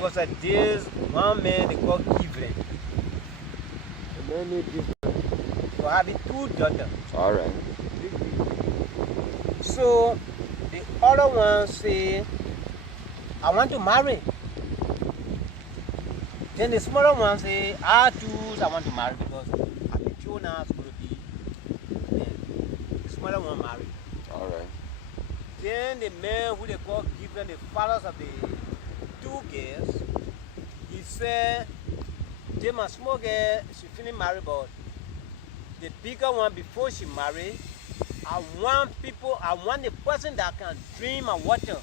was a this one man they call Given. The man named Given. So having 2 daughters. All right. So the other one say, I want to marry. Then the smaller one say, I choose I want to marry because I'm the two now is going to be. Then the smaller one married. All right. Then the man who they call Given, the fathers of the 2 girls, he said, they my small girl, she finished married, but the bigger one before she married, I want the person that can drink my water.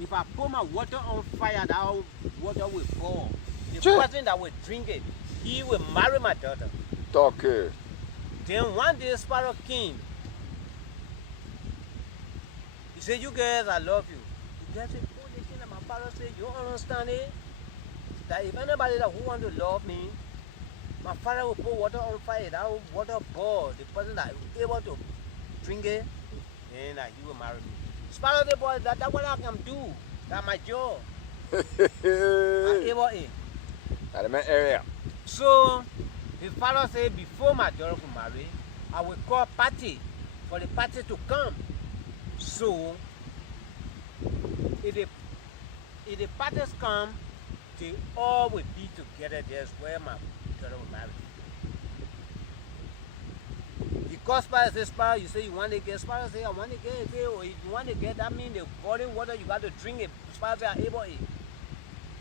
If I put my water on fire, that water will boil. The person that will drink it, he will marry my daughter. Okay. Then one day Sparrow came. He said, you guys, I love you. The girl said, oh, the thing that my father said, you don't understand it? That if anybody that who want to love me, my father will put water on fire, that will water boil. The person that is able to drink it, then he will marry me. Sparrow the boy, that's what I can do. That's my job. I'm able in. That's my area. So the father said, before my daughter will marry, I will call a party for the party to come. So if the parties come, they all will be together. That's where my daughter will marry. Because Sparrow says, Sparrow, you say you want to get, Sparrow say, I want to get. Say, oh, if you want to get, that means the boiling water, you got to drink it. Sparrow say, I'm able to.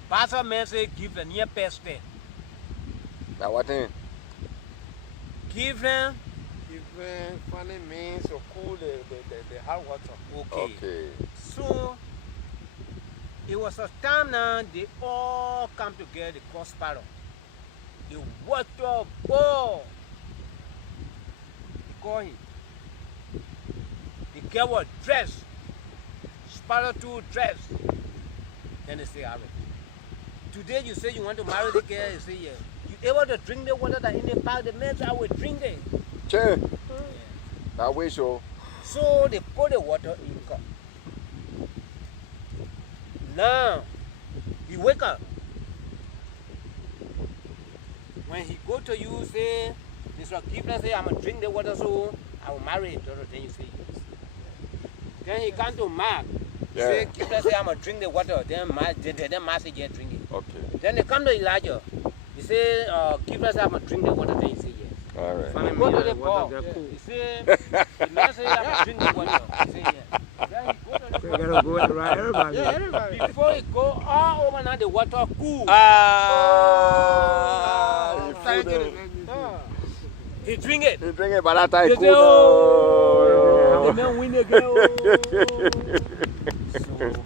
Pastor man say, give the near pest. Now what thing? Give them. Given funny means to cool the hot water. Okay. So it was a time now they all come together, they call Sparrow. The water boil. They call him. The girl was dressed. Sparrow too dressed. Then they say, all right. Today you say you want to marry the girl, you say, yeah. You able to drink the water that in the park, the man say, I will drink it. Che. Yeah. That way so. So they pour the water in the cup. Now, he wake up. When he go to you, say, Mr. Given say, I'm going to drink the water so I will marry him. Then you say yes. Then he come to Mark. He say, Given say, I'm going to drink the water. Then Mark say, yeah, drink it. Okay. Then they come to Elijah. He say, Given say, I'm going to drink the water. Then he say yes. All right. When he go to the ball, he say, the man say, I'm going to drink the water. He say yes. Then he go to the You gotta go and ride everybody. yeah, everybody. Before it go all over now, the water cool. He drink it. He drink it, but that time They cool. say, oh, the man win again. So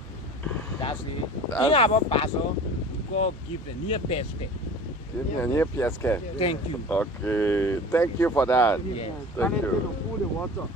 that's it. He have a pastor called Given near Pesque. Thank Thank you. Okay. Thank you for that. Yeah. Thank To you. cool the water.